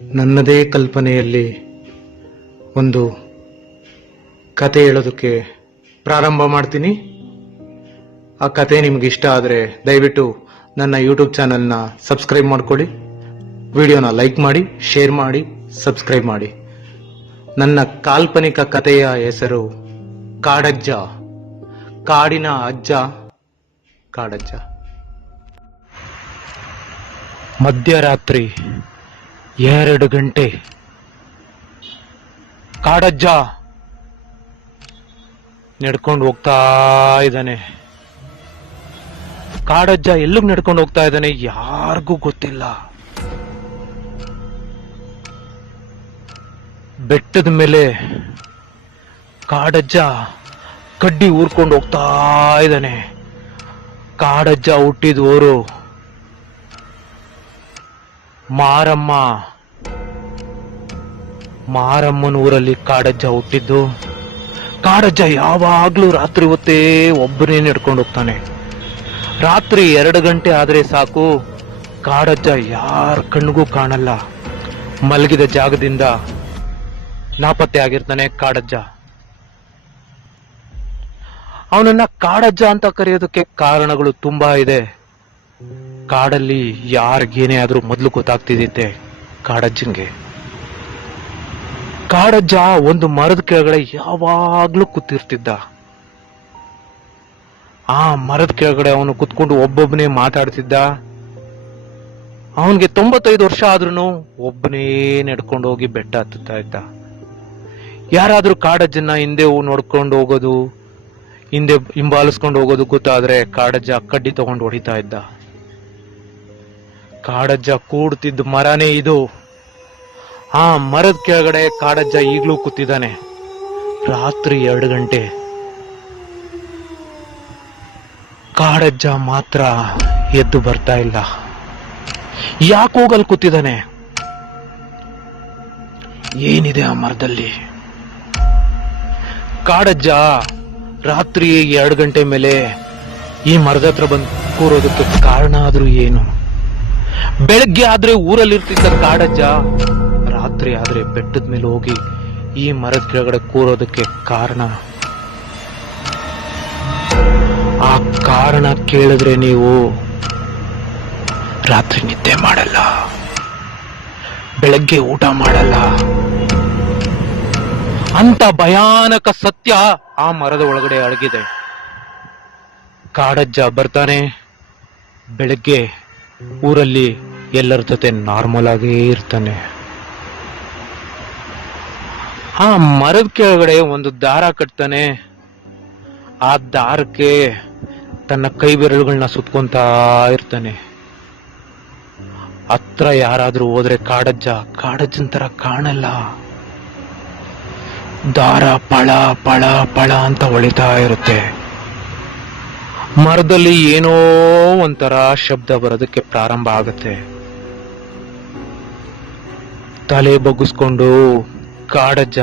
ನನ್ನದೇ ಕಲ್ಪನೆಯಲ್ಲಿ ಒಂದು ಕತೆ ಹೇಳೋದಕ್ಕೆ ಪ್ರಾರಂಭ ಮಾಡ್ತೀನಿ. ಆ ಕತೆ ನಿಮ್ಗೆ ಇಷ್ಟ ಆದರೆ ದಯವಿಟ್ಟು ನನ್ನ ಯೂಟ್ಯೂಬ್ ಚಾನಲ್ನ ಸಬ್ಸ್ಕ್ರೈಬ್ ಮಾಡ್ಕೊಳ್ಳಿ, ವಿಡಿಯೋನ ಲೈಕ್ ಮಾಡಿ, ಶೇರ್ ಮಾಡಿ, ಸಬ್ಸ್ಕ್ರೈಬ್ ಮಾಡಿ. ನನ್ನ ಕಾಲ್ಪನಿಕ ಕಥೆಯ ಹೆಸರು ಕಾಡಜ್ಜ. ಕಾಡಿನ ಅಜ್ಜ ಕಾಡಜ್ಜ. ಮಧ್ಯರಾತ್ರಿ 2 ಗಂಟೆ. ಕಾಡಜ್ಜ ನಡ್ಕೊಂಡು ಹೋಗ್ತಾ ಇದ್ದಾನೆ. ಕಾಡಜ್ಜ ಎಲ್ಲಿಗೆ ನಡ್ಕೊಂಡು ಹೋಗ್ತಾ ಇದ್ದಾನೆ ಯಾರಿಗೂ ಗೊತ್ತಿಲ್ಲ. ಬೆಟ್ಟದ ಮೇಲೆ ಕಾಡಜ್ಜ ಕಡ್ಡಿ ಊರ್ಕೊಂಡು ಹೋಗ್ತಾ ಇದ್ದಾನೆ. ಕಾಡಜ್ಜ ಹುಟ್ಟಿದವರು ಮಾರಮ್ಮನ ಊರಲ್ಲಿ ಕಾಡಜ್ಜ ಹುಟ್ಟಿದ್ದು. ಕಾಡಜ್ಜ ಯಾವಾಗ್ಲೂ ರಾತ್ರಿ ಹೊತ್ತೇ ಒಬ್ಬನೇ ನಡ್ಕೊಂಡು ಹೋಗ್ತಾನೆ. ರಾತ್ರಿ 2 ಗಂಟೆ ಆದ್ರೆ ಸಾಕು, ಕಾಡಜ್ಜ ಯಾರ ಕಣ್ಣಿಗೂ ಕಾಣಲ್ಲ. ಮಲಗಿದ ಜಾಗದಿಂದ ನಾಪತ್ತೆ ಆಗಿರ್ತಾನೆ ಕಾಡಜ್ಜ. ಅವನನ್ನ ಕಾಡಜ್ಜ ಅಂತ ಕರೆಯೋದಕ್ಕೆ ಕಾರಣಗಳು ತುಂಬಾ ಇದೆ. ಕಾಡಲ್ಲಿ ಯಾರಿಗೇನೇ ಆದ್ರೂ ಮೊದಲು ಗೊತ್ತಾಗ್ತಿದ್ದೆ ಕಾಡಜ್ಜನ್ಗೆ. ಕಾಡಜ್ಜ ಒಂದು ಮರದ ಕೆಳಗಡೆ ಯಾವಾಗ್ಲೂ ಕೂತಿರ್ತಿದ್ದ. ಆ ಮರದ ಕೆಳಗಡೆ ಅವನು ಕುತ್ಕೊಂಡು ಒಬ್ಬೊಬ್ಬನೇ ಮಾತಾಡ್ತಿದ್ದ. ಅವನ್ಗೆ 95 ವರ್ಷ ಆದ್ರೂ ಒಬ್ಬನೇ ನಡ್ಕೊಂಡು ಹೋಗಿ ಬೆಟ್ಟ ಹತ್ತುತ್ತಾ ಇದ್ದ. ಯಾರಾದ್ರೂ ಕಾಡಜ್ಜನ ಹಿಂದೆ ನೋಡ್ಕೊಂಡು ಹೋಗೋದು, ಹಿಂದೆ ಹಿಂಬಾಲಿಸ್ಕೊಂಡು ಹೋಗೋದು ಗೊತ್ತಾದ್ರೆ ಕಾಡಜ್ಜ ಕಡ್ಡಿ ತಗೊಂಡು ಹೊಡಿತಾ ಇದ್ದ. ಕಾಡಜ್ಜ ಕೂಡ್ತಿದ್ದ ಮರನೇ ಇದು. ಆ ಮರದ ಕೆಳಗಡೆ ಕಾಡಜ್ಜ ಈಗ್ಲೂ ಕೂತಿದ್ದಾನೆ. ರಾತ್ರಿ 2 ಗಂಟೆ. ಕಾಡಜ್ಜ ಮಾತ್ರ ಎದ್ದು ಬರ್ತಾ ಇಲ್ಲ. ಯಾಕೆ ಹೋಗಲ್ ಕೂತಿದ್ದಾನೆ? ಏನಿದೆ ಆ ಮರದಲ್ಲಿ? ಕಾಡಜ್ಜ ರಾತ್ರಿ 2 ಗಂಟೆ ಮೇಲೆ ಈ ಮರದ ಹತ್ರ ಬಂದು ಕೂರೋದಕ್ಕೆ ಕಾರಣ ಆದ್ರೂ ಏನು? ಬೆಳಗ್ಗೆ ಆದ್ರೆ ಊರಲ್ಲಿರ್ತಿದ್ದ ಕಾಡಜ್ಜ ರಾತ್ರಿ ಆದ್ರೆ ಬೆಟ್ಟದ ಮೇಲೆ ಹೋಗಿ ಈ ಮರದ ಕೆಳಗಡೆ ಕೂರೋದಕ್ಕೆ ಕಾರಣ. ಆ ಕಾರಣ ಕೇಳಿದ್ರೆ ನೀವು ರಾತ್ರಿ ನಿದ್ದೆ ಮಾಡಲ್ಲ, ಬೆಳಗ್ಗೆ ಊಟ ಮಾಡಲ್ಲ. ಅಂತ ಭಯಾನಕ ಸತ್ಯ ಆ ಮರದ ಒಳಗಡೆ ಅಡಗಿದೆ. ಕಾಡಜ್ಜ ಬರ್ತಾನೆ. ಬೆಳಗ್ಗೆ ಊರಲ್ಲಿ ಎಲ್ಲರ ಜೊತೆ ನಾರ್ಮಲ್ ಆಗೇ ಇರ್ತಾನೆ. ಆ ಮರದ ಕೆಳಗಡೆ ಒಂದು ದಾರ ಕಟ್ತಾನೆ. ಆ ದಾರಕ್ಕೆ ತನ್ನ ಕೈ ಬೆರಳುಗಳನ್ನ ಸುತ್ಕೊಂತಾ ಇರ್ತಾನೆ. ಹತ್ರ ಯಾರಾದ್ರೂ ಹೋದ್ರೆ ಕಾಡಜ್ಜನ್ ತರ ಕಾಣಲ್ಲ. ದಾರ ಪಳ ಪಳ ಪಳ ಅಂತ ಹೊಳಿತಾ ಇರುತ್ತೆ. ಮರದಲ್ಲಿ ಏನೋ ಒಂಥರ ಶಬ್ದ ಬರೋದಕ್ಕೆ ಪ್ರಾರಂಭ ಆಗುತ್ತೆ. ತಲೆ ಬಗ್ಗಿಸ್ಕೊಂಡು ಕಾಡಜ್ಜ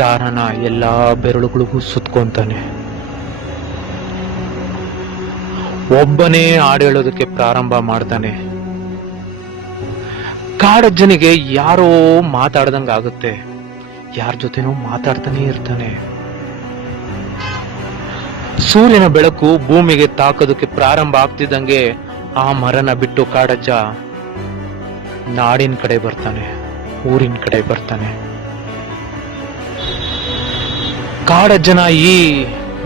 ದಾರನ ಎಲ್ಲಾ ಬೆರಳುಗಳಿಗೂ ಸುತ್ಕೊಂತಾನೆ. ಒಬ್ಬನೇ ಹಾಡು ಹೇಳೋದಕ್ಕೆ ಪ್ರಾರಂಭ ಮಾಡ್ತಾನೆ. ಕಾಡಜ್ಜನಿಗೆ ಯಾರೋ ಮಾತಾಡ್ದಂಗ ಆಗುತ್ತೆ. ಯಾರ ಜೊತೆನೂ ಮಾತಾಡ್ತಾನೆ ಇರ್ತಾನೆ. ಸೂರ್ಯನ ಬೆಳಕು ಭೂಮಿಗೆ ತಾಕೋದಕ್ಕೆ ಪ್ರಾರಂಭ ಆಗ್ತಿದ್ದಂಗೆ ಆ ಮರನ ಬಿಟ್ಟು ಕಾಡಜ್ಜ ನಾಡಿನ ಕಡೆ ಬರ್ತಾನೆ, ಊರಿನ ಕಡೆ ಬರ್ತಾನೆ. ಕಾಡಜ್ಜನ ಈ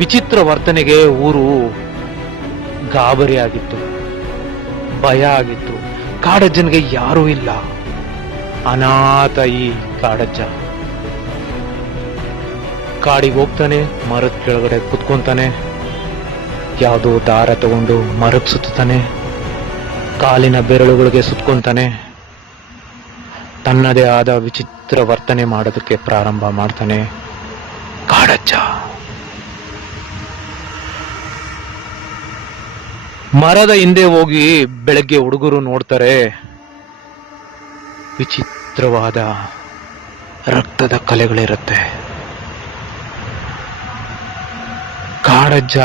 ವಿಚಿತ್ರ ವರ್ತನೆಗೆ ಊರು ಗಾಬರಿ ಆಗಿತ್ತು, ಭಯ ಆಗಿತ್ತು. ಕಾಡಜ್ಜನಿಗೆ ಯಾರೂ ಇಲ್ಲ, ಅನಾಥ ಈ ಕಾಡಜ್ಜ. ಕಾಡಿಗೆ ಹೋಗ್ತಾನೆ, ಮರದ ಕೆಳಗಡೆ ಕುತ್ಕೊಂತಾನೆ. ಯಾವುದೋ ದಾರ ತಗೊಂಡು ಮರಕ್ಕೆ ಸುತ್ತಾನೆ, ಕಾಲಿನ ಬೆರಳುಗಳಿಗೆ ಸುತ್ಕೊಂತಾನೆ. ತನ್ನದೇ ಆದ ವಿಚಿತ್ರ ವರ್ತನೆ ಮಾಡೋದಕ್ಕೆ ಪ್ರಾರಂಭ ಮಾಡ್ತಾನೆ ಕಾಡಜ್ಜ. ಮರದ ಹಿಂದೆ ಹೋಗಿ ಬೆಳಗ್ಗೆ ಹುಡುಗರು ನೋಡ್ತಾರೆ. ವಿಚಿತ್ರವಾದ ರಕ್ತದ ಕಲೆಗಳಿರುತ್ತೆ. ಕಾಡಜ್ಜ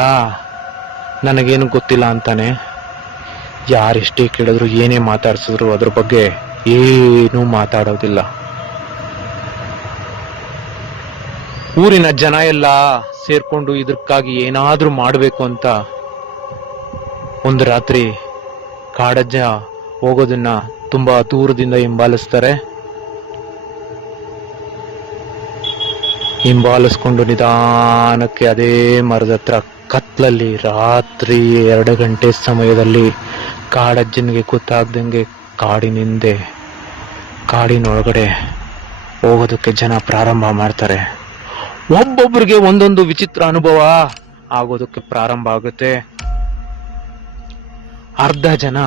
ನನಗೇನು ಗೊತ್ತಿಲ್ಲ ಅಂತಾನೆ. ಯಾರೆಷ್ಟೇ ಕೇಳಿದ್ರು, ಏನೇ ಮಾತಾಡ್ಸಿದ್ರು ಅದ್ರ ಬಗ್ಗೆ ಏನೂ ಮಾತಾಡೋದಿಲ್ಲ. ಊರಿನ ಜನ ಎಲ್ಲ ಸೇರ್ಕೊಂಡು ಇದಕ್ಕಾಗಿ ಏನಾದ್ರೂ ಮಾಡ್ಬೇಕು ಅಂತ ಒಂದು ರಾತ್ರಿ ಕಾಡಜ್ಜ ಹೋಗೋದನ್ನ ತುಂಬಾ ದೂರದಿಂದ ಹಿಂಬಾಲಿಸ್ತಾರೆ. ಹಿಂಬಾಲಿಸ್ಕೊಂಡು ನಿಧಾನಕ್ಕೆ ಅದೇ ಮರದ ಹತ್ರ ಕತ್ಲಲ್ಲಿ ರಾತ್ರಿ 2 ಗಂಟೆ ಸಮಯದಲ್ಲಿ ಕಾಡಜ್ಜನಿಗೆ ಗೊತ್ತಾಗ್ದಂಗೆ ಕಾಡಿನೊಳಗಡೆ ಹೋಗೋದಕ್ಕೆ ಜನ ಪ್ರಾರಂಭ ಮಾಡ್ತಾರೆ. ಒಬ್ಬೊಬ್ರಿಗೆ ಒಂದೊಂದು ವಿಚಿತ್ರ ಅನುಭವ ಆಗೋದಕ್ಕೆ ಪ್ರಾರಂಭ ಆಗುತ್ತೆ. ಅರ್ಧ ಜನ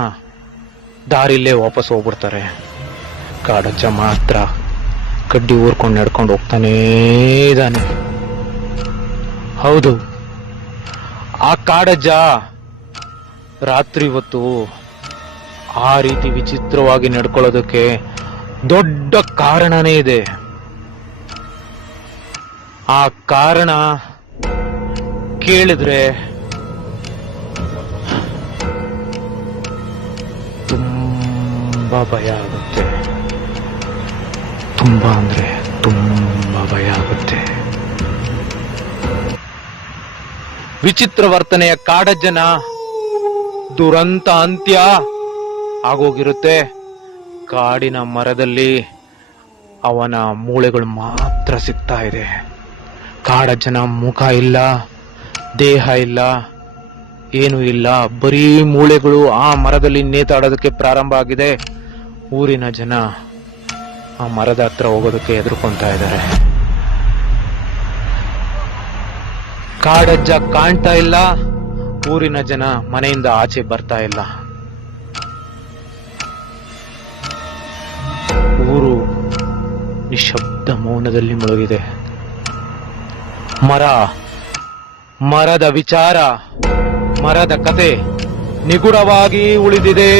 ದಾರಿಲ್ಲೇ ವಾಪಸ್ ಹೋಗ್ಬಿಡ್ತಾರೆ. ಕಾಡಜ್ಜ ಮಾತ್ರ ಕಡ್ಡಿ ಊರ್ಕೊಂಡು ನಡ್ಕೊಂಡು ಹೋಗ್ತಾನೇ ಇದ್ದಾನೆ. ಹೌದು, ಆ ಕಾಡಜ್ಜ ರಾತ್ರಿ ಹೊತ್ತು ಆ ರೀತಿ ವಿಚಿತ್ರವಾಗಿ ನಡ್ಕೊಳ್ಳೋದಕ್ಕೆ ದೊಡ್ಡ ಕಾರಣನೇ ಇದೆ. ಆ ಕಾರಣ ಕೇಳಿದ್ರೆ ತುಂಬಾ ಭಯ ಆಗುತ್ತೆ. ತುಂಬಾ ಅಂದ್ರೆ ತುಂಬಾ ಭಯ ಆಗುತ್ತೆ. ವಿಚಿತ್ರ ವರ್ತನೆಯ ಕಾಡಜ್ಜನ ದುರಂತ ಅಂತ್ಯ ಆಗೋಗಿರುತ್ತೆ. ಕಾಡಿನ ಮರದಲ್ಲಿ ಅವನ ಮೂಳೆಗಳು ಮಾತ್ರ ಸಿಗ್ತಾ ಇದೆ. ಕಾಡಜ್ಜನ ಮುಖ ಇಲ್ಲ, ದೇಹ ಇಲ್ಲ, ಏನು ಇಲ್ಲ, ಬರೀ ಮೂಳೆಗಳು ಆ ಮರದಲ್ಲಿ ನೇತಾಡೋದಕ್ಕೆ ಪ್ರಾರಂಭ ಆಗಿದೆ. ಊರಿನ ಜನ ಆ ಮರದ ಹತ್ರ ಹೋಗೋದಕ್ಕೆ ಹೆದರ್ಕೊಂತಾ ಇದ್ದಾರೆ. ಕಾಡಜ್ಜ ಕಾಣ್ತಾ ಇಲ್ಲ, ಊರಿನ ಜನ ಮನೆಯಿಂದ ಆಚೆ ಬರ್ತಾ ಇಲ್ಲ. ಊರು ನಿಶಬ್ದ ಮೌನದಲ್ಲಿ ಮುಳುಗಿದೆ. ಮರದ ವಿಚಾರ, ಮರದ ಕತೆ ನಿಗೂಢವಾಗಿ ಉಳಿದಿದೆ.